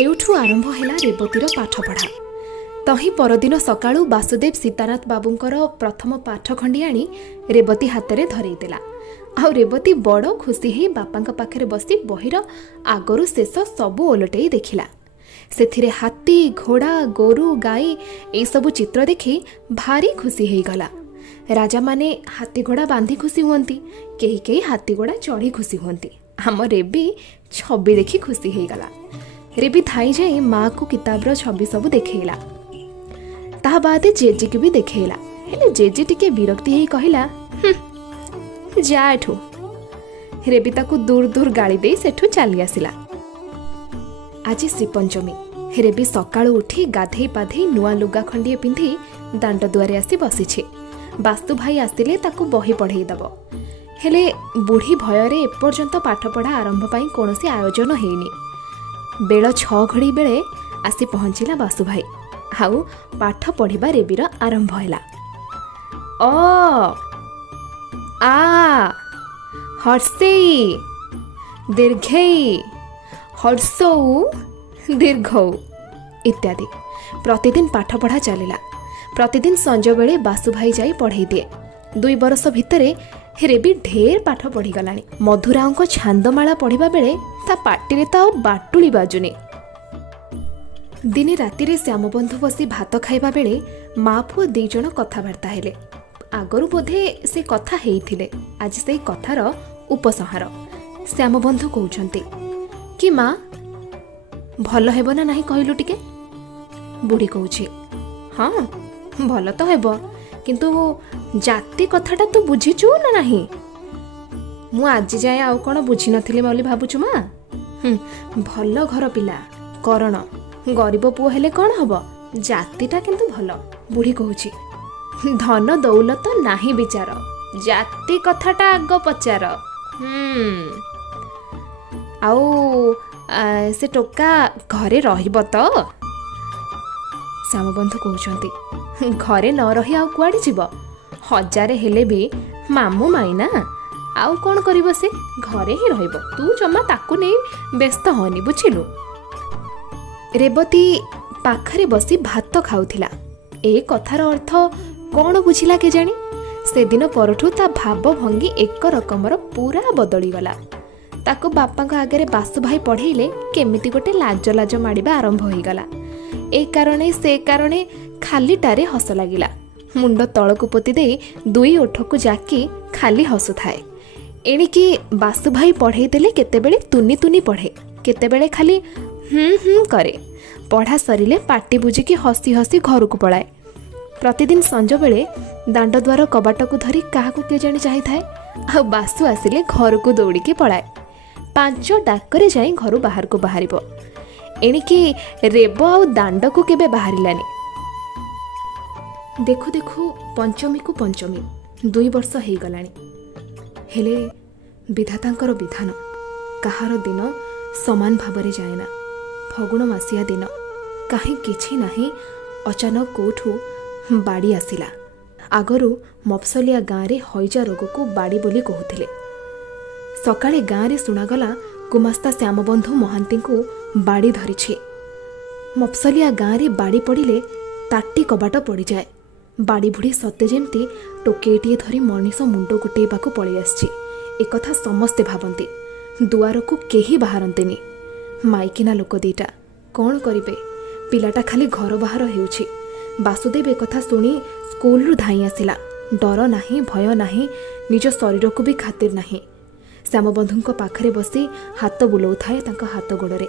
एउठू आरंभ है रेवतीर पाठपढ़ा। तही परदिन सकाळू वासुदेव सीतानाथ बाबूंकर प्रथम पाठ खंडी आनी रेवती हाथ में धरईदेला। आउ रेवती बड़ खुशी ही बापा पाखे बसी बहीर आगरू शेष सबू ओलटई देखिला। सेथिरे हाथी घोड़ा गोरु गाई ए सबु चित्र देखि भारी खुशी हो गला। राजा माने हाथी घोड़ा बांधी खुशी हुंती, केही केही हाथी घोड़ा चढ़ी खुशी हुंती। आम रेबी छवि देखि खुशी हो गला। रेबी थाई जाए माँ को किताबर छवि सबू देखला। ता बाद जेजी को भी देखला। हेले जेजी टिके विरक्ति ही कहला, जा एठू। रेबी ताकू दूर दूर गाड़ी दे सेठू चली आसिला। आज श्रीपंचमी। रेबी सकाळू उठी गाधई पाधई नुआ लुगा खंडिए पिंधि दांड दुआरे आसी बसीछे। बास्तु भाई आसिले ताकू बही पढ़ई दब। हेले बुढ़ी भयरे एपर्यंत पाठपढ़ा आरंभ पाई कोनोसी आयोजन हेनी। बेल 6 घड़ी बेले आसी पहुँचला बासु भाई। आउ पाठ पढ़िबा रेबीर आरंभ हैला। अ आ हर्षेई दीर्घेई हर्षौ दीर्घौ इत्यादि प्रतिदिन पाठ पढ़ा चलिला। प्रतिदिन संज बेले बासु भाई जाई पढ़ई दिए। 2 बरस भितरे रेबी ढेर पाठ पढ़ी गलानी। मधुराओं को छांदमाला पढ़िबा बेले ता पाटिरे ता बाटुली बाजुनी। दिने रातिरे श्यामबंधु बसी भात खाइबा बेले माँ पुओ 2 जण कथबार्ता हेले। आगरू बोधे से कथा हेइथिले। आज से कथार उपसंहार। श्यामबंधु कहउछंती कि माँ भल हेबो ना नाही कहिलु टिके। बुढ़ी कहउछि, हाँ भल तो हेबो, किंतु जाति कथाटा तू बुझीचु ना नाही? मु आज जाए आउ कौन बुझी नथिली बोली भाबुछु माँ। भल घर पिला करण गरीब पुओ हेले कौन हबो, जातिटा किंतु भल। बुढ़ी कहउछि, धन दौलत नाही विचार, जाति कथाटा आग पचार। आउ से टोका घरे रहिबो तो? श्यामबंधु कहउछंती, घरे न रही आउ कुआडे जीव? 1000 हेले भी मामू माइना, आउ कौन करिबो से? घरे ही रहिबो। तू जमा ताकू नहीं व्यस्त होनी, बुझिलु? रेवती पाखरे बसी भात खाउथिला। ए कथार अर्थ कौन बुझिला के जानी? से दिन परठू ता भाव भंगी एक रकमर पूरा बदली गला। ताको बापा आगे बासु भाई पढ़ेले केमिति गोटे लाज लाज माड़िबा आरंभ हो गला। ए कारणे से कारणे खालीटारे हस लागिला। मुंड तलकू पोती दे 2 ओठकू जाकी खाली हसुथाए। एणिकी बासु भाई पढ़े देले केतेबेले तुनी तुनी पढ़े, केतेबेले खाली करे। पढ़ा सरिले पाटी बुझिकी हसी हसी घर को पलाए। प्रतिदिन संज बेले दांड द्वार कबाट को धरी क्या जानी चाही थाए। आ बासु आसिले घर को दौड़िकी पलाए। 5 डाकरे जाई घर बाहर को बाहरिबो। एणिकी रेब आउ दांड को केबे बाहरिलानी। देखु देखु पंचमी को पंचमी 2 वर्ष हो गलानी। हेले विधातांकर विधान कहार दिन समान भावरे जाएना। फगुण मासिया दिन कहीं किछि नाही, अचानक कोठू बाड़ी आसिला। आगरू मफसलिया गाँव रे हईजा रोग को बाड़ी बोली कहूथिले। सकाळे गाँव रे सुनागला गुमास्ता श्यामबंधु महांती को बाड़ी धरिछे। मफसलिया गाँव रे बाड़ी पड़िले ताटी कबाट पड़ जाए। बाड़ी बुढ़ी सते जेमती टोकेटिए धरी मनीष मुंड गुटेबाकू पलि आछि। एक कथा समस्ते भावंती। दुआर को केही बाहरंतेनी। माइकिना लोक 2टा कौन करिवे? पिलाटा खाली घर बाहर हेउछि। वासुदेव एक कथा सुनी स्कूल रु धाई आसिला। डर नाही, भय नाही, निज शरीर को भी खातिर नाही। श्यामबंधु पाखरे बसी हाथ बुलाउ थाए तांका हाथ गोड़े।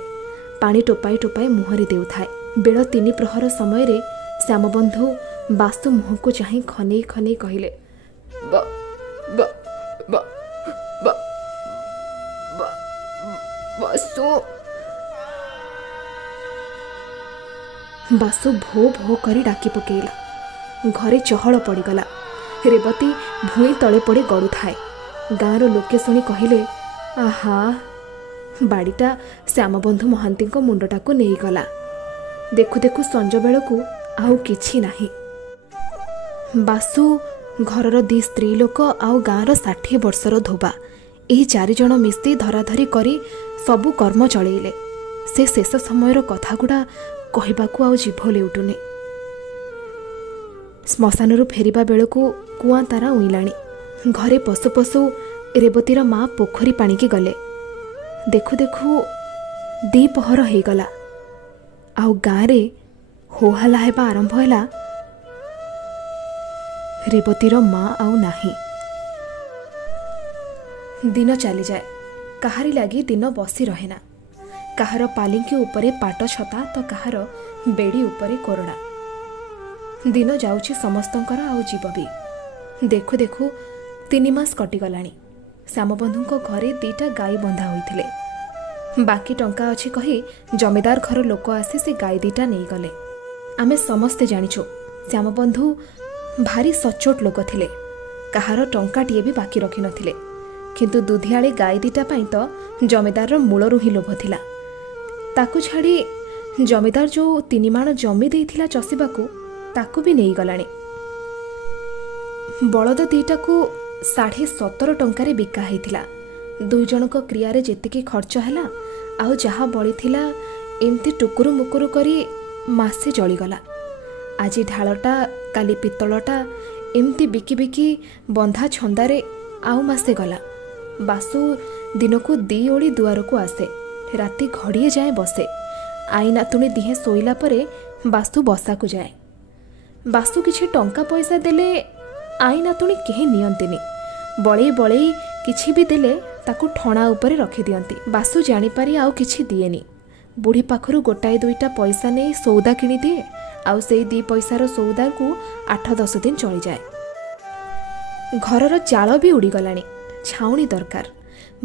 पानी टोपाई टोपाई मुहरे देउ थाए। बेल 3 प्रहर समय रे श्यामबंधु बासु मुह को चाही खने खने कहले, ब ब ब ब बासु। बासु भो भो करी डाकी पकेला। घरे चहल पड़गला। रेवती भूई तले पड़े गड़ू थाए। गाँवर लोके शुणी कहले, आहा बाड़ीटा श्यामबंधु महांती मुंडटा को नहीं गला। देखु देखु संज बेलू आउ किछि नाही। बासु घरर 2 स्त्री लोक आउ गाँवर 60 वर्षर धोबा, यही 4 जण मिसी धराधरी करी सबु कर्म चलैले। से शेष समयर कथागुड़ा कहवाकू आउ जीभ लेउटुनी। श्मशानरू फेरिबा बेलू कुआं तारा उइलाणी। घरे पशु पशु रेवतीर माँ पोखरी पाणिकी गले। देखु देखु द्विपहर हो गला। आउ गाँव होहल्ला हेबा आरंभ होला। रेवतीर माँ आउ नाही। दिन चली जाए। काहारी लागी दिन बसी रहेना। काहार पालिंकी उपरे पाट छता तो काहार बेड़ी उपरे कोरड़ा। दिन जाउछि समस्तंकर आउ जीव भी। देखु देखु 3 मास कटिगलाणी। श्यामबंधुको घरे 2टा गाई बंधा होइथिले। बाकी टंका अछि कही जमीदार घर लोक आसी से गाई 2टा नहीं गले। आमे समस्ते जानिछु श्यामबंधु भारी सचोट लोक थिले। काहार टंकाटिए भी बाकी रखि नथिले। किंतु दुधियाळे गाई 2टा पाई तो जमीदार मूलरू ही लोभ थिला। ताकू छाड़ी जमीदार जो 3 माण जमी देइथिला चसीबाकू ताकू भी नहीं गलाणी। बलद 2टा को 17.5 टंकारे बिका होइथिला। 2 जनक क्रियारे जेतिकी खर्च हैला आउ जहा बळी थिला एमती टुकुरु मुकुरु करी मासे जळीगला। आज ढालटा काली पितलटा एमती बिकी बिकी बंधा छंदारे आउ मासे गला। बासु दिनकू 2 ओळी दुआर को आसे। राति घड़िए जाए बसे। आई नातुणी दिहे सोइला परे बासु बसा को जाए। बासु किछि टंका पैसा देले आई नातुणी केही नियंतिनी। बळेई बळेई किछि भी देले ताकू ठणा उपरे रखि दियंती। बासु जानि पारी आउ किछि दिएनी। बुढ़ी पाखरु गोटाए 2टा पैसा नहीं सौदा किणी दिए। आउ सेई 2 पैसार सौदा को 8-10 दिन चली जाए। घरर चाल भी उड़ी गलानी। छाउणी दरकार।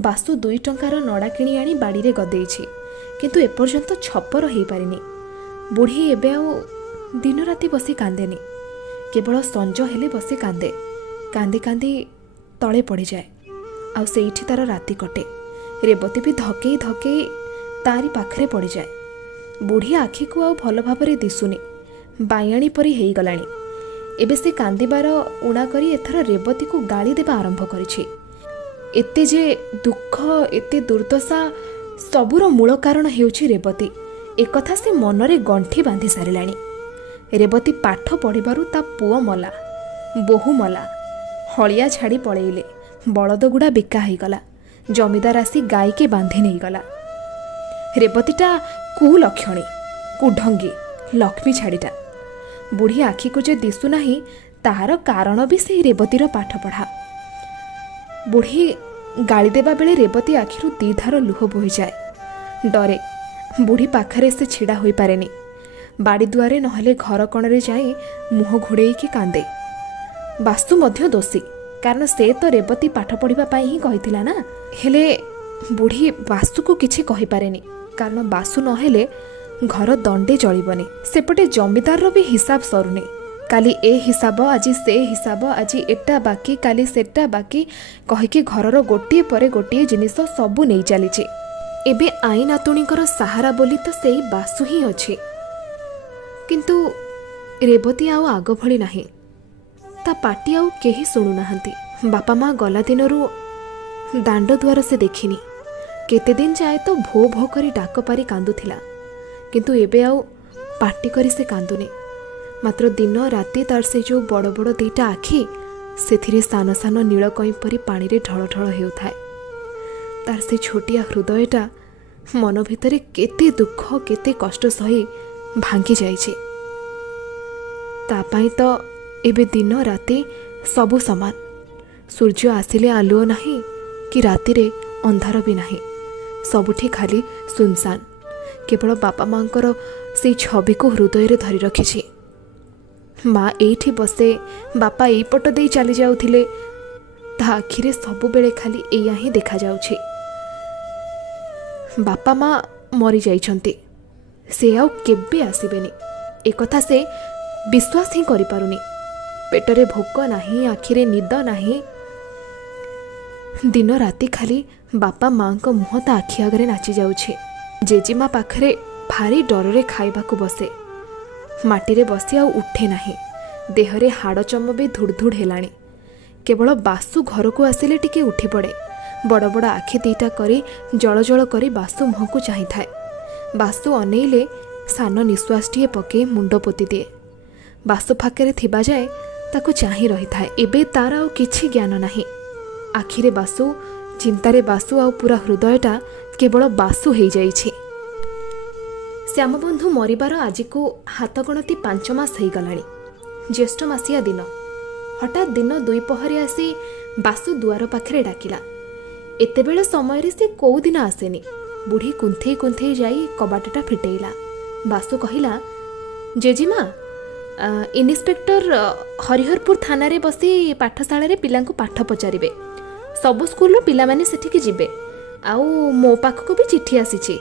बासु 2 टंकार नड़ा किणी आनी बाड़ी रे गदेइछि। किंतु एपर्यंत छपर हो पारिनी। बुढ़ी एबे आउ दिन राति बसी कांदेनी। केवल संज हेले बसी कांदे। कांदी कांदी तले पड़ जाए। आउ सेठी तार राति कटे। रेवती भी धकेई धकेई तारी पाखरे पड़ जाए। बुढ़ी आखि को आउ भल भाबरे दिसुनी। बायाणी परी हेई गलाणी। एबे से कांदिबार उणा करी एथर रेवती को गाली देबा आरंभ करिछि। एते जे दुख एते दुर्दशा सबुर मूल कारण हेउछि रेवती। एकथा से मनरे गंठी बांधी सारिलाणी। रेवती पाठ पढ़िबारु ता पुओ मला, बोहू मला, हलिया छाड़ी पळेइले। बलदगुड़ा बिका होईगला। जमीदार आसी गाई के बांधि नहीं गला। रेवतीटा कुलक्षणी, कुढंगी, लक्ष्मी छाड़ीटा। बुढ़ी आखि को जे दिसु नाही ताहार कारण भी से रेवतीर पाठ पढ़ा। बुढ़ी गाली देबा बेले रेवती आखिरु 2 धार लुह बोही जाए। डरे बुढ़ी पाखरे से छिड़ा होई पारेनी। बाड़ी दुआरे नहले घर कणरे जाई मुह घोड़ेई की कांदे। बासु मध्य दोषी, कारण से तो रेवती पाठ पढ़िबा पाई ही कहिथिला ना। हेले बुढ़ी बासु को किछि कहि पारेनी, कारण बासु नहेले घर दंडे चलिबनी। सेपटे जमीदार रो भी हिसाब सरुनी। काली ए हिसाब, आज से हिसाब, आज एटा बाकी, काली सेटा बाकी कहिके घरर गोटिए परे गोटिए जिनिस सबु नहीं चलीछि। एबे आई नातुणीकर सहारा बोली तो सेई बासु ही अछि। किंतु रेवती आउ आग भली नाही। ता पाटी आउ केही सुनु नाहंती। बापा माँ गला दिनरू दांड दुआर से देखिनी। केते दिन जाए तो भो भो करी डाक पारी कांदुथिला। किंतु एबे आउ पाटी करी से कांदुनी। मात्र दिन राति तार से जो बड़ बड़ 2टा आखि सेथिरे सान सान नील कई परी पानी रे ढळ ढळ हेउथाय। तार से छोटिया हृदयटा मन भितरे केते दुख केते कष्ट सही भांगी जाइछे। ता पाई तो एबे दिन राति सबु समान। सूर्य आसिले आलुओ नाही कि राति रे अंधार भी नाही। सबुठी खाली सुनसान। केवल बापा मांकर से छवि को हृदय रे धरी रखिछि। माँ एठी बसे, बापा एई पट देई चली जाउथिले। ता आखिरे सबु बेले खाली एया ही देखा जाउछि। बापा माँ मरी जाइछन्ति। से आउ केबे आसीबेनी एकथा से विश्वास ही करि पारुनी। पेटरे भोक नाही, आखिरे निद नाही। दिन राति खाली बापा माँ को मुह ता आखि आगरे नाची जाउछि। जेजेमा पाखरे भारी डर खाइबा को बसे। माटी बसी आउ उठे नाही। देहरे हाड़ चम भी धुड़धुड़ हेलाणी। केवल बासु घर को आसिले टिके उठी पड़े। बड़ बड़ आखि 2टा करी जल जल करी बासु मुह को चाही थाए। ବାସୁ ଅନେଇଲେ ସାନ ନିଶ୍ୱାସଟିଏ ପକାଇ ମୁଣ୍ଡ ପୋତି ଦିଏ। ବାସୁ ପାଖରେ ଥିବା ଯାଏ ତାକୁ ଚାହିଁ ରହିଥାଏ। ଏବେ ତାର ଆଉ କିଛି ଜ୍ଞାନ ନାହିଁ। ଆଖିରେ ବାସୁ, ଚିନ୍ତାରେ ବାସୁ, ଆଉ ପୁରା ହୃଦୟଟା କେବଳ ବାସୁ ହେଇଯାଇଛି। ଶ୍ୟାମବନ୍ଧୁ ମରିବାର ଆଜିକୁ ହାତଗଣତି 5 ମାସ ହେଇଗଲାଣି। ଜ୍ୟେଷ୍ଠ ମାସିଆ ଦିନ। ହଠାତ୍ ଦିନ 2 ପହରେ ଆସି ବାସୁ ଦୁଆର ପାଖରେ ଡାକିଲା। ଏତେବେଳେ ସମୟରେ ସେ କେଉଁ ଦିନ ଆସେନି। ବୁଢ଼ୀ କୁନ୍ଥେଇ କୁନ୍ଥେଇ ଯାଇ କବାଟଟା ଫିଟେଇଲା। ବାସୁ କହିଲା, ଜେଜେମା, ଇନ୍ସପେକ୍ଟର ହରିହରପୁର ଥାନାରେ ବସି ପାଠଶାଳାରେ ପିଲାଙ୍କୁ ପାଠ ପଚାରିବେ। ସବୁ ସ୍କୁଲର ପିଲାମାନେ ସେଠିକି ଯିବେ। ଆଉ ମୋ ପାଖକୁ ବି ଚିଠି ଆସିଛି।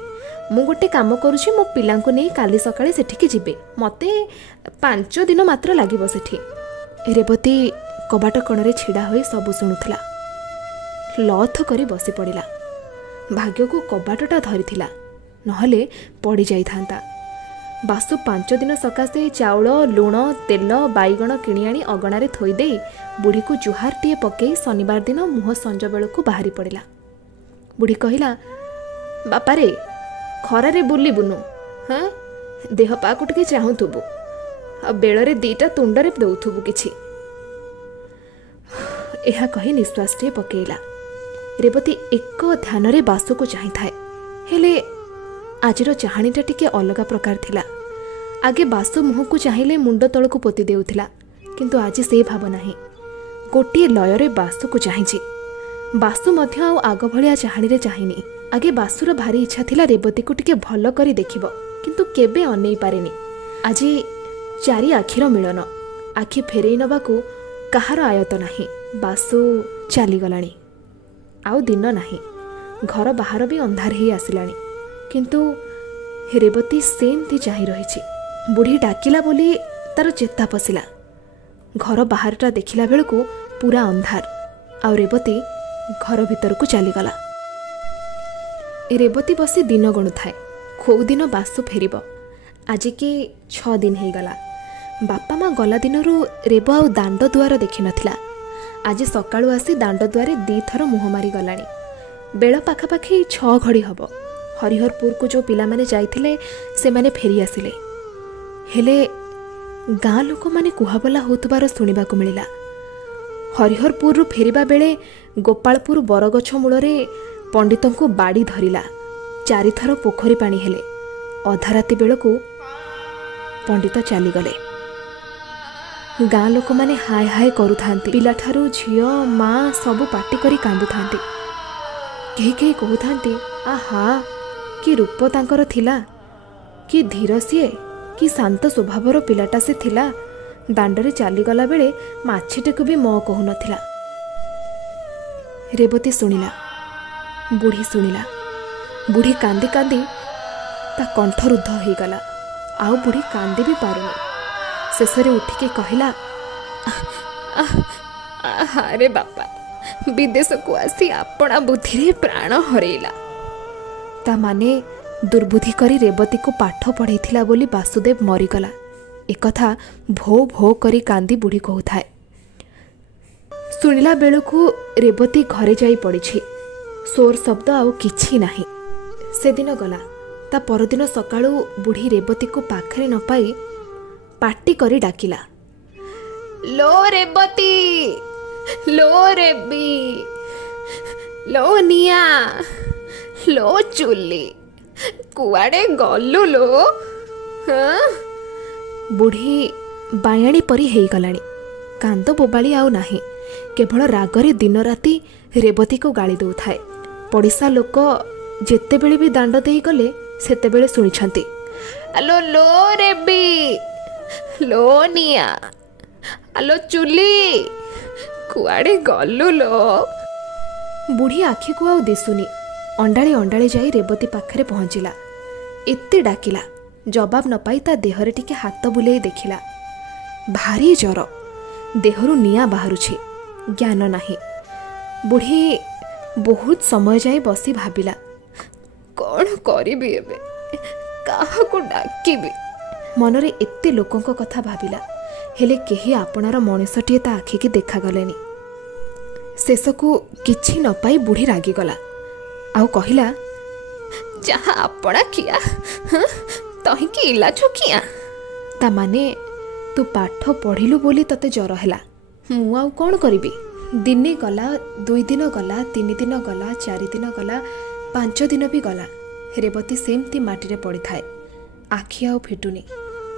ମୁଁ ଗୋଟେ କାମ କରୁଛି, ମୋ ପିଲାଙ୍କୁ ନେଇ କାଲି ସକାଳେ ସେଠିକି ଯିବେ। ମୋତେ 5 ଦିନ ମାତ୍ର ଲାଗିବ ସେଠି। ରେବତୀ କବାଟ କୋଣରେ ଛିଡ଼ା ହୋଇ ସବୁ ଶୁଣୁଥିଲା। ଲଥ କରି ବସି ପଡ଼ିଲା। ଭାଗ୍ୟକୁ କବାଟଟା ଧରିଥିଲା, ନହେଲେ ପଡ଼ିଯାଇଥାନ୍ତା। ବାସୁ 5 ଦିନ ସକାଶେ ଚାଉଳ, ଲୁଣ, ତେଲ, ବାଇଗଣ କିଣି ଆଣି ଅଗଣାରେ ଥୋଇଦେଇ ବୁଢ଼ୀକୁ ଜୁହାରଟିଏ ପକାଇ ଶନିବାର ଦିନ ମୁହଁ ସଞ୍ଜ ବେଳକୁ ବାହାରି ପଡ଼ିଲା। ବୁଢ଼ୀ କହିଲା, ବାପାରେ, ଖରାରେ ବୁଲିବୁନୁ। ହଁ, ଦେହ ପାକୁ ଟିକେ ଚାହୁଁଥିବୁ, ଆଉ ବେଳରେ 2ଟା ତୁଣ୍ଡରେ ଦେଉଥିବୁ କିଛି। ଏହା କହି ନିଶ୍ୱାସଟିଏ ପକାଇଲା। ରେବତୀ ଏକ ଧ୍ୟାନରେ ବାସୁକୁ ଚାହିଁଥାଏ। ହେଲେ ଆଜିର ଚାହାଣୀଟା ଟିକେ ଅଲଗା ପ୍ରକାର ଥିଲା। ଆଗେ ବାସୁ ମୁହଁକୁ ଚାହିଁଲେ ମୁଣ୍ଡ ତଳକୁ ପୋତି ଦେଉଥିଲା, କିନ୍ତୁ ଆଜି ସେ ଭାବ ନାହିଁ। ଗୋଟିଏ ଲୟରେ ବାସୁକୁ ଚାହିଁଛି। ବାସୁ ମଧ୍ୟ ଆଉ ଆଗ ଭଳିଆ ଚାହାଣୀରେ ଚାହିଁନି। ଆଗେ ବାସୁର ଭାରି ଇଚ୍ଛା ଥିଲା ରେବତୀକୁ ଟିକେ ଭଲ କରି ଦେଖିବ, କିନ୍ତୁ କେବେ ଅନେଇ ପାରେନି। ଆଜି 4 ଆଖିର ମିଳନ। ଆଖି ଫେରେଇ ନେବାକୁ କାହାର ଆୟତ ନାହିଁ। ବାସୁ ଚାଲିଗଲାଣି। ଆଉ ଦିନ ନାହିଁ। ଘର ବାହାର ବି ଅନ୍ଧାର ହେଇ ଆସିଲାଣି, କିନ୍ତୁ ରେବତୀ ସେମିତି ଚାହିଁ ରହିଛି। ବୁଢ଼ୀ ଡାକିଲା ବୋଲି ତାର ଚେତା ପଶିଲା। ଘର ବାହାରଟା ଦେଖିଲା ବେଳକୁ ପୁରା ଅନ୍ଧାର, ଆଉ ରେବତୀ ଘର ଭିତରକୁ ଚାଲିଗଲା। ରେବତୀ ବସି ଦିନ ଗଣୁଥାଏ। କୋଉ ଦିନ ବାସୁ ଫେରିବ। ଆଜିକି 6 ଦିନ ହେଇଗଲା। ବାପା ମା ଗଲା ଦିନରୁ ରେବ ଆଉ ଦାଣ୍ଡ ଦୁଆର ଦେଖିନଥିଲା। ଆଜି ସକାଳୁ ଆସି ଦାଣ୍ଡ ଦୁଆରେ 2 ଥର ମୁହଁ ମାରି ଗଲାଣି। ବେଳ ପାଖାପାଖି 6 ଘଡ଼ି ହେବ। ହରିହରପୁରକୁ ଯେଉଁ ପିଲାମାନେ ଯାଇଥିଲେ ସେମାନେ ଫେରି ଆସିଲେ। ହେଲେ ଗାଁ ଲୋକମାନେ କୁହାବଲା ହେଉଥିବାର ଶୁଣିବାକୁ ମିଳିଲା। ହରିହରପୁରରୁ ଫେରିବା ବେଳେ ଗୋପାଳପୁର ବରଗଛ ମୂଳରେ ପଣ୍ଡିତଙ୍କୁ ବାଡ଼ି ଧରିଲା। 4 ଥର ପୋଖରୀ ପାଣି ହେଲେ। ଅଧାରାତି ବେଳକୁ ପଣ୍ଡିତ ଚାଲିଗଲେ। ଗାଁ ଲୋକମାନେ ହାୟ ହାୟ କରୁଥାନ୍ତି। ପିଲାଠାରୁ ଝିଅ, ମା ସବୁ ପାଟି କରି କାନ୍ଦୁଥାନ୍ତି। କେହି କେହି କହୁଥାନ୍ତି, ଆହା, କି ରୂପ ତାଙ୍କର ଥିଲା, କି ଧୀର ସିଏ, କି ଶାନ୍ତ ସ୍ୱଭାବର ପିଲାଟା ସେ ଥିଲା। ଦାଣ୍ଡରେ ଚାଲିଗଲା ବେଳେ ମାଛିଟିକୁ ବି ମୋ କହୁନଥିଲା। ରେବତୀ ଶୁଣିଲା। ବୁଢ଼ୀ ଶୁଣିଲା। ବୁଢ଼ୀ କାନ୍ଦି କାନ୍ଦି ତା କଣ୍ଠରୁଦ୍ଧ ହେଇଗଲା। ଆଉ ବୁଢ଼ୀ କାନ୍ଦି ବି ପାରୁନି। ଶେଷରେ ଉଠିକି କହିଲା, ଆରେ ବାପା, ବିଦେଶକୁ ଆସି ଆପଣା ବୁଦ୍ଧିରେ ପ୍ରାଣ ହରେଇଲା। ତା ମାନେ ଦୁର୍ବୁଦ୍ଧି କରି ରେବତୀକୁ ପାଠ ପଢ଼େଇଥିଲା ବୋଲି ବାସୁଦେବ ମରିଗଲା। ଏକଥା ଭୋ ଭୋ କରି କାନ୍ଦି ବୁଢ଼ୀ କହୁଥାଏ। ଶୁଣିଲା ବେଳକୁ ରେବତୀ ଘରେ ଯାଇ ପଡ଼ିଛି। ସୋର ଶବ୍ଦ ଆଉ କିଛି ନାହିଁ। ସେଦିନ ଗଲା। ତା ପରଦିନ ସକାଳୁ ବୁଢ଼ୀ ରେବତୀକୁ ପାଖରେ ନ ପାଇ ପାଟି କରି ଡାକିଲା, ଲୋ ରେବତୀ, ଲୋ ରେବି, ଲୋ ନିଆ, ଲୋ ଚୁଲି, କୁଆଡ଼େ ଗଲୁ ଲୋ? ବୁଢ଼ୀ ବାୟାଣୀ ପରି ହେଇଗଲାଣି। କାନ୍ଦ ବୋବାଳି ଆଉ ନାହିଁ। କେବଳ ରାଗରେ ଦିନ ରାତି ରେବତୀକୁ ଗାଳି ଦେଉଥାଏ। ପଡ଼ିଶା ଲୋକ ଯେତେବେଳେ ବି ଦାଣ୍ଡ ଦେଇ ଗଲେ ସେତେବେଳେ ଶୁଣିଛନ୍ତି, ଆଲୋ ଲୋ ରେବି, ଲୋ ନିଆ, ଆଲୋ ଚୁଲି, କୁଆଡ଼େ ଗଲୁ ଲୋ? ବୁଢ଼ୀ ଆଖିକୁ ଆଉ ଦିଶୁନି। ଅଣ୍ଡାଳି ଅଣ୍ଡାଳି ଯାଇ ରେବତୀ ପାଖରେ ପହଞ୍ଚିଲା। ଏତେ ଡାକିଲା, ଜବାବ ନ ପାଇ ତା ଦେହରେ ଟିକେ ହାତ ବୁଲେଇ ଦେଖିଲା। ଭାରି ଜ୍ୱର, ଦେହରୁ ନିଆଁ ବାହାରୁଛି, ଜ୍ଞାନ ନାହିଁ। ବୁଢ଼ୀ ବହୁତ ସମୟ ଯାଏ ବସି ଭାବିଲା, କ'ଣ କରିବି ଏବେ, କାହାକୁ ଡାକିବି? ମନରେ ଏତେ ଲୋକଙ୍କ କଥା ଭାବିଲା, ହେଲେ କେହି ଆପଣାର ମଣିଷଟିଏ ତା ଆଖିକି ଦେଖାଗଲେନି। ଶେଷକୁ କିଛି ନ ପାଇ ବୁଢ଼ୀ ରାଗିଗଲା। ଆଉ କହିଲା, ଯାହା ଆପଣା କିଆ ତହିଁକି ଇଲାଛୁ କିଆ। ତା ମାନେ ତୁ ପାଠ ପଢ଼ିଲୁ ବୋଲି ତତେ ଜ୍ୱର ହେଲା। ମୁଁ ଆଉ କ'ଣ କରିବି? ଦିନେ ଗଲା, 2 ଦିନ ଗଲା, 3 ଦିନ ଗଲା, 4 ଦିନ ଗଲା, 5 ଦିନ ବି ଗଲା। ରେବତୀ ସେମିତି ମାଟିରେ ପଡ଼ିଥାଏ। ଆଖି ଆଉ ଫିଟୁନି,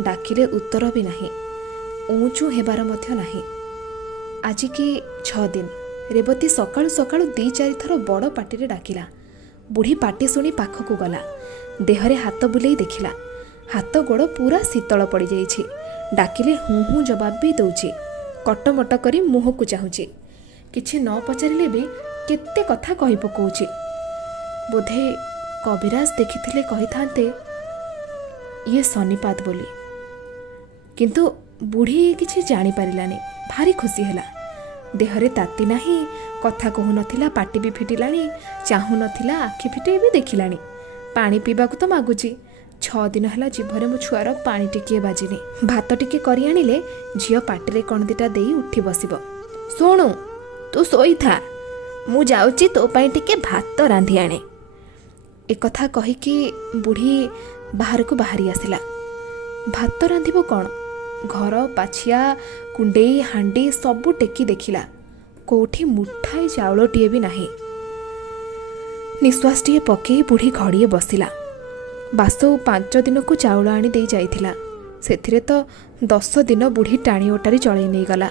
ଡାକିଲେ ଉତ୍ତର ବି ନାହିଁ, ଉଁଚୁ ହେବାର ମଧ୍ୟ ନାହିଁ। ଆଜିକି 6 ଦିନ। ରେବତୀ ସକାଳୁ ସକାଳୁ 2-4 ଥର ବଡ଼ ପାଟିରେ ଡାକିଲା। ବୁଢ଼ୀ ପାଟି ଶୁଣି ପାଖକୁ ଗଲା, ଦେହରେ ହାତ ବୁଲେଇ ଦେଖିଲା, ହାତ ଗୋଡ଼ ପୁରା ଶୀତଳ ପଡ଼ିଯାଇଛି। ଡାକିଲେ ହୁଁ ହୁଁ ଜବାବ ବି ଦେଉଛି। କଟମଟ କରି ମୁହଁକୁ ଚାହୁଁଛି। କିଛି ନ ପଚାରିଲେ ବି କେତେ କଥା କହି ପକାଉଛି। ବୋଧେ କବିରାଜ ଦେଖିଥିଲେ କହିଥାନ୍ତେ ଇଏ ଶନିପାତ ବୋଲି। କିନ୍ତୁ ବୁଢ଼ୀ କିଛି ଜାଣିପାରିଲାନି। ଭାରି ଖୁସି ହେଲା। ଦେହରେ ତାତି ନାହିଁ, କଥା କହୁନଥିଲା, ପାଟି ବି ଫିଟିଲାଣି, ଚାହୁଁନଥିଲା, ଆଖି ଫିଟେଇ ବି ଦେଖିଲାଣି। ପାଣି ପିଇବାକୁ ତ ମାଗୁଛି। 6 ଦିନ ହେଲା ଜିଭରେ ମୋ ଛୁଆର ପାଣି ଟିକିଏ ବାଜିନି। ଭାତ ଟିକେ କରି ଆଣିଲେ ଝିଅ ପାଟିରେ କ'ଣ ଦିଟା ଦେଇ ଉଠି ବସିବ। ଶୁଣୁ, ତୁ ଶୋଇଥା, ମୁଁ ଯାଉଛି ତୋ ପାଇଁ ଟିକେ ଭାତ ରାନ୍ଧି ଆଣେ। ଏକଥା କହିକି ବୁଢ଼ୀ ବାହାରକୁ ବାହାରି ଆସିଲା। ଭାତ ରାନ୍ଧିବ କ'ଣ? ଘର ପାଛିଆ, କୁଣ୍ଡେଇ, ହାଣ୍ଡି ସବୁ ଟେକି ଦେଖିଲା। କେଉଁଠି ମୁଠାଏ ଚାଉଳଟିଏ ବି ନାହିଁ। ନିଶ୍ୱାସଟିଏ ପକେଇ ବୁଢ଼ୀ ଘଡ଼ିଏ ବସିଲା। ବାସୁ 5 ଦିନକୁ ଚାଉଳ ଆଣି ଦେଇ ଯାଇଥିଲା। ସେଥିରେ ତ 10 ଦିନ ବୁଢ଼ୀ ଟାଣି ଓଟାରି ଚଳେଇ ନେଇଗଲା।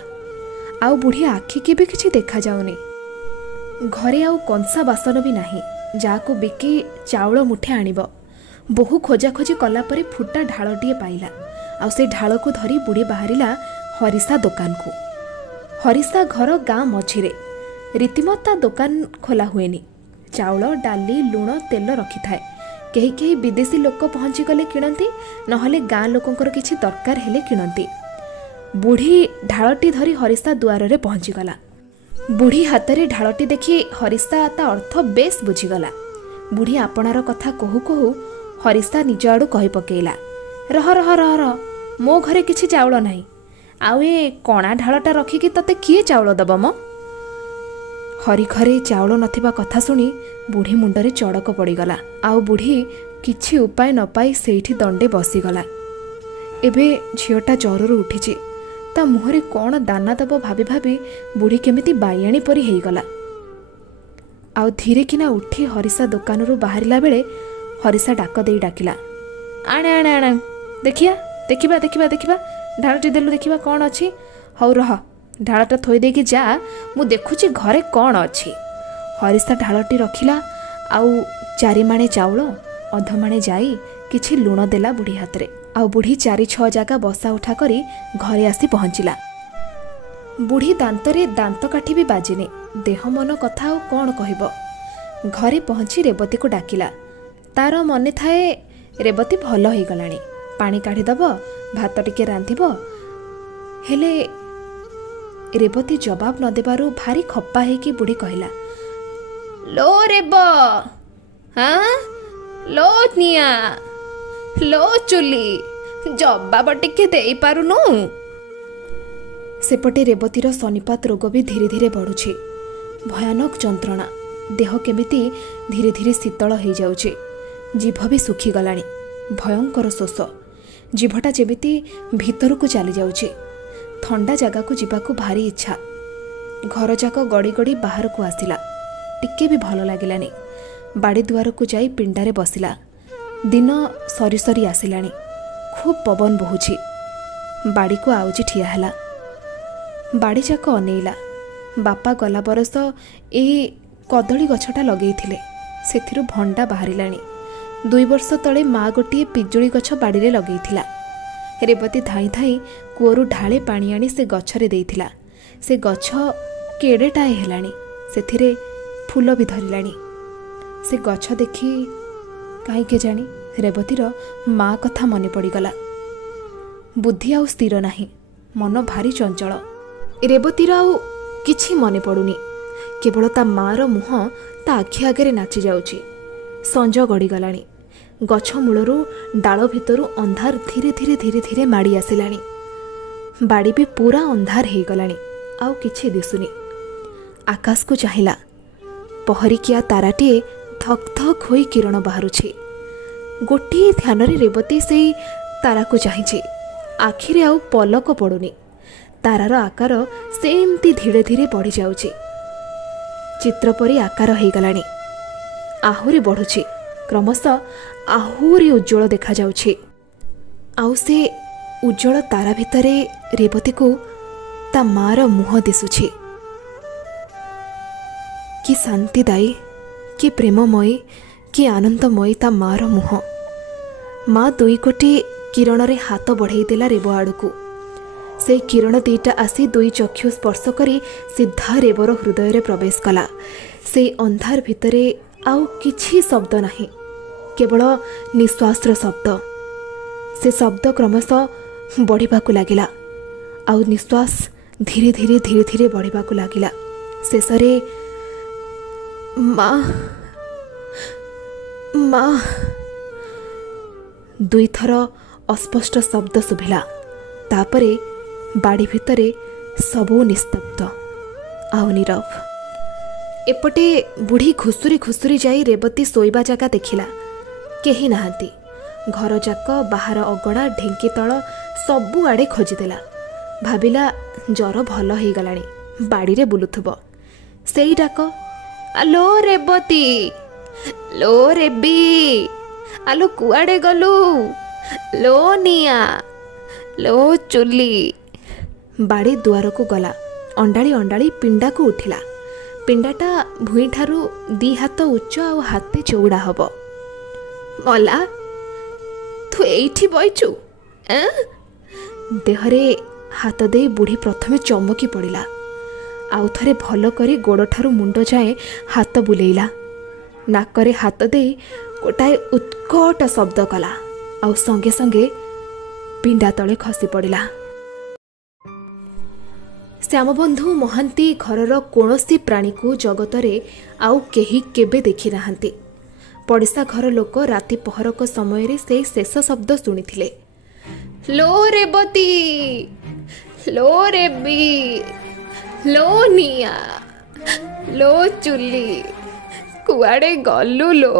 ଆଉ ବୁଢ଼ୀ ଆଖିକି ବି କିଛି ଦେଖାଯାଉନି। ଘରେ ଆଉ କଂସା ବାସନ ବି ନାହିଁ ଯାହାକୁ ବିକି ଚାଉଳ ମୁଠେ ଆଣିବ। ବହୁ ଖୋଜାଖୋଜି କଲା ପରେ ଫୁଟା ଢାଳଟିଏ ପାଇଲା। ଆଉ ସେ ଢାଳକୁ ଧରି ବୁଢ଼ୀ ବାହାରିଲା ହରିସା ଦୋକାନକୁ। ହରିସା ଘର ଗାଁ ମଝିରେ। ରୀତିମତ ତା ଦୋକାନ ଖୋଲା ହୁଏନି। ଚାଉଳ, ଡାଲି, ଲୁଣ, ତେଲ ରଖିଥାଏ। କେହି କେହି ବିଦେଶୀ ଲୋକ ପହଞ୍ଚିଗଲେ କିଣନ୍ତି, ନହେଲେ ଗାଁ ଲୋକଙ୍କର କିଛି ଦରକାର ହେଲେ କିଣନ୍ତି। ବୁଢ଼ୀ ଢାଳଟି ଧରି ହରିସା ଦୁଆରରେ ପହଞ୍ଚିଗଲା। ବୁଢ଼ୀ ହାତରେ ଢାଳଟି ଦେଖି ହରିସା ତା ଅର୍ଥ ବେଶ୍ ବୁଝିଗଲା। ବୁଢ଼ୀ ଆପଣାର କଥା କହୁ କହୁ ହରିସା ନିଜ ଆଡ଼ୁ କହି ପକେଇଲା, ରହ ରହ ରହ ରହ, ମୋ ଘରେ କିଛି ଚାଉଳ ନାହିଁ। ଆଉ ଏ କଣା ଢାଳଟା ରଖିକି ତତେ କିଏ ଚାଉଳ ଦବ ମ? ହରି ଘରେ ଚାଉଳ ନଥିବା କଥା ଶୁଣି ବୁଢ଼ୀ ମୁଣ୍ଡରେ ଚଡ଼କ ପଡ଼ିଗଲା। ଆଉ ବୁଢ଼ୀ କିଛି ଉପାୟ ନ ପାଇ ସେଇଠି ଦଣ୍ଡେ ବସିଗଲା। ଏବେ ଝିଅଟା ଜ୍ୱରରୁ ଉଠିଛି। ତା ମୁହଁରେ କ'ଣ ଦାନା ଦେବ ଭାବି ଭାବି ବୁଢ଼ୀ କେମିତି ବାଇଆଣୀ ପରି ହେଇଗଲା। ଆଉ ଧୀରେ କିନା ଉଠି ହରିସା ଦୋକାନରୁ ବାହାରିଲା ବେଳେ ହରିସା ଡାକ ଦେଇ ଡାକିଲା, ଆଣେ ଆଣେ ଆଣେ, ଦେଖିବା ଦେଖିବା ଦେଖିବା ଦେଖିବା, ଢାଳଟି ଦେଲୁ ଦେଖିବା କ'ଣ ଅଛି। ହଉ ରହ, ଢାଳଟା ଥୋଇ ଦେଇକି ଯା, ମୁଁ ଦେଖୁଛି ଘରେ କ'ଣ ଅଛି। ହରିସା ଢାଳଟି ରଖିଲା। ଆଉ 4 ମାଣେ ଚାଉଳ, ଅଧମାଣେ ଯାଇ, କିଛି ଲୁଣ ଦେଲା ବୁଢ଼ୀ ହାତରେ। ଆଉ ବୁଢ଼ୀ 4-6 ଜାଗା ବସା ଉଠା କରି ଘରେ ଆସି ପହଞ୍ଚିଲା। ବୁଢ଼ୀ ଦାନ୍ତରେ ଦାନ୍ତ କାଠି ବି ବାଜିନି। ଦେହ ମନ କଥା ଆଉ କ'ଣ କହିବ। ଘରେ ପହଞ୍ଚି ରେବତୀକୁ ଡାକିଲା। ତାର ମନେ ଥାଏ ରେବତୀ ଭଲ ହେଇଗଲାଣି, ପାଣି କାଢ଼ିଦେବ, ଭାତ ଟିକେ ରାନ୍ଧିବ। ହେଲେ ରେବତୀ ଜବାବ ନ ଦେବାରୁ ଭାରି ଖପା ହେଇକି ବୁଢ଼ୀ କହିଲା, ଲୋ ରେବ, ହଁ ଲୋ ନିଆଁ, ଲୋ ଚୁଲି, ଜବାବ ଟିକେ ଦେଇପାରୁନୁ? ସେପଟେ ରେବତୀର ଶନିପାତ ରୋଗ ବି ଧୀରେ ଧୀରେ ବଢ଼ୁଛି। ଭୟାନକ ଯନ୍ତ୍ରଣା। ଦେହ କେମିତି ଧୀରେ ଧୀରେ ଶୀତଳ ହେଇଯାଉଛି। ଜିଭ ବି ଶୁଖିଗଲାଣି। ଭୟଙ୍କର ଶୋଷ। ଜିଭଟା ଯେମିତି ଭିତରକୁ ଚାଲିଯାଉଛି। ଥଣ୍ଡା ଜାଗାକୁ ଯିବାକୁ ଭାରି ଇଚ୍ଛା। ଘରଯାକ ଗଡ଼ି ଗଡ଼ି ବାହାରକୁ ଆସିଲା। ଟିକେ ବି ଭଲ ଲାଗିଲାନି। ବାଡ଼ି ଦୁଆରକୁ ଯାଇ ପିଣ୍ଡାରେ ବସିଲା। ଦିନ ସରି ସରି ଆସିଲାଣି। ଖୁବ୍ ପବନ ବହୁଛି। ବାଡ଼ିକୁ ଆଉଜି ଠିଆ ହେଲା। ବାଡ଼ିଯାକ ଅନେଇଲା। ବାପା ଗଲା ବରଷ ଏଇ କଦଳୀ ଗଛଟା ଲଗେଇଥିଲେ, ସେଥିରୁ ଭଣ୍ଡା ବାହାରିଲାଣି। 2 ବର୍ଷ ତଳେ ମା' ଗୋଟିଏ ପିଜୁଳି ଗଛ ବାଡ଼ିରେ ଲଗେଇଥିଲା। ରେବତୀ ଧାଇଁ ଧାଇଁ କୂଅରୁ ଢାଳେ ପାଣି ଆଣି ସେ ଗଛରେ ଦେଇଥିଲା। ସେ ଗଛ କେଡ଼େଟାଏ ହେଲାଣି, ସେଥିରେ ଫୁଲ ବି ଧରିଲାଣି। ସେ ଗଛ ଦେଖି କାହିଁ କେଜାଣି ରେବତୀର ମା' କଥା ମନେ ପଡ଼ିଗଲା। ବୁଦ୍ଧି ଆଉ ସ୍ଥିର ନାହିଁ, ମନ ଭାରି ଚଞ୍ଚଳ। ରେବତୀର ଆଉ କିଛି ମନେ ପଡ଼ୁନି। କେବଳ ତା ମା'ର ମୁହଁ ତା ଆଖି ଆଗରେ ନାଚି ଯାଉଛି। ସଞ୍ଜ ଗଡ଼ିଗଲାଣି। ଗଛ ମୂଳରୁ ଡାଳ ଭିତରୁ ଅନ୍ଧାର ଧୀରେ ଧୀରେ ଧୀରେ ଧୀରେ ମାଡ଼ି ଆସିଲାଣି। ବାଡ଼ି ବି ପୁରା ଅନ୍ଧାର ହେଇଗଲାଣି। ଆଉ କିଛି ଦିଶୁନି। ଆକାଶକୁ ଚାହିଁଲା। ପହରିକିଆ ତାରାଟିଏ ଧକ୍ ଧକ୍ ହୋଇ କିରଣ ବାହାରୁଛି। ଗୋଟିଏ ଧ୍ୟାନରେ ରେବତୀ ସେଇ ତାରାକୁ ଚାହିଁଛି। ଆଖିରେ ଆଉ ପଲକ ପଡ଼ୁନି। ତାରାର ଆକାର ସେମିତି ଧୀରେ ଧୀରେ ବଢ଼ିଯାଉଛି। ଚିତ୍ର ପରି ଆକାର ହେଇଗଲାଣି। ଆହୁରି ବଢ଼ୁଛି, କ୍ରମଶଃ ଆହୁରି ଉଜ୍ଜଳ ଦେଖାଯାଉଛି। ଆଉ ସେ ଉଜ୍ଜଳ ତାରା ଭିତରେ ରେବତୀକୁ ତା ମା'ର ମୁହଁ ଦିଶୁଛି। କି ଶାନ୍ତିଦାୟୀ, କି ପ୍ରେମମୟୀ, କି ଆନନ୍ଦମୟୀ ତା ମା'ର ମୁହଁ। ମା ଦୁଇ କୋଟି କିରଣରେ ହାତ ବଢ଼େଇ ଦେଲା ରେବ ଆଡ଼କୁ। ସେଇ କିରଣ ଦୁଇଟା ଆସି ଦୁଇ ଚକ୍ଷୁ ସ୍ପର୍ଶ କରି ସିଧା ରେବର ହୃଦୟରେ ପ୍ରବେଶ କଲା। ସେଇ ଅନ୍ଧାର ଭିତରେ ଆଉ କିଛି ଶବ୍ଦ ନାହିଁ, କେବଳ ନିଶ୍ୱାସର ଶବ୍ଦ। ସେ ଶବ୍ଦ କ୍ରମଶଃ ବଢ଼ିବାକୁ ଲାଗିଲା, ଆଉ ନିଶ୍ୱାସ ଧୀରେ ଧୀରେ ଧୀରେ ଧୀରେ ବଢ଼ିବାକୁ ଲାଗିଲା। ଶେଷରେ ମା ମା ଦୁଇଥର ଅସ୍ପଷ୍ଟ ଶବ୍ଦ ଶୁଭିଲା। ତାପରେ ବାଡ଼ି ଭିତରେ ସବୁ ନିସ୍ତବ୍ଧ ଆଉ ନୀରବ। ଏପଟେ ବୁଢ଼ୀ ଘୁଷୁରି ଘୁଷୁରି ଯାଇ ରେବତୀ ଶୋଇବା ଜାଗା ଦେଖିଲା। କେହି ନାହାନ୍ତି। ଘରଯାକ, ବାହାର ଅଗଣା, ଢିଙ୍କି ତଳ ସବୁଆଡ଼େ ଖୋଜିଦେଲା। ଭାବିଲା ଜ୍ୱର ଭଲ ହେଇଗଲାଣି, ବାଡ଼ିରେ ବୁଲୁଥିବ। ସେଇ ଡାକ, ଆଲୋ ରେବତୀ, ଲୋ ରେବି, ଆଲୋ କୁଆଡ଼େ ଗଲୁ, ଲୋ ନିଆଁ, ଲୋ ଚୁଲି। ବାଡ଼ି ଦୁଆରକୁ ଗଲା। ଅଣ୍ଡାଳି ଅଣ୍ଡାଳି ପିଣ୍ଡାକୁ ଉଠିଲା। ପିଣ୍ଡାଟା ଭୁଇଁଠାରୁ 2 ହାତ ଉଚ୍ଚ ଆଉ ହାତେ ଚଉଡ଼ା ହବ। ମଲା, ତୁ ଏଇଠି ବଇଛୁ? ଦେହରେ ହାତ ଦେଇ ବୁଢ଼ୀ ପ୍ରଥମେ ଚମକି ପଡ଼ିଲା। ଆଉ ଥରେ ଭଲ କରି ଗୋଡ଼ଠାରୁ ମୁଣ୍ଡ ଯାଏଁ ହାତ ବୁଲେଇଲା। ନାକରେ ହାତ ଦେଇ ଗୋଟାଏ ଉତ୍କଟ ଶବ୍ଦ କଲା, ଆଉ ସଙ୍ଗେ ସଙ୍ଗେ ପିଣ୍ଡା ତଳେ ଖସି ପଡ଼ିଲା। ଶ୍ୟାମବନ୍ଧୁ ମହାନ୍ତି ଘରର କୌଣସି ପ୍ରାଣୀକୁ ଜଗତରେ ଆଉ କେହି କେବେ ଦେଖି ନାହାନ୍ତି। ପଡ଼ିଶା ଘର ଲୋକ ରାତି ପହରକ ସମୟରେ ସେଇ ଶେଷ ଶବ୍ଦ ଶୁଣିଥିଲେ। ଲୋ ରେବତୀ, ଲୋ ରେବି, ଲୋ ନିଆଁ, ଲୋ ଚୁଲି, କୁଆଡ଼େ ଗଲୁ ଲୋ?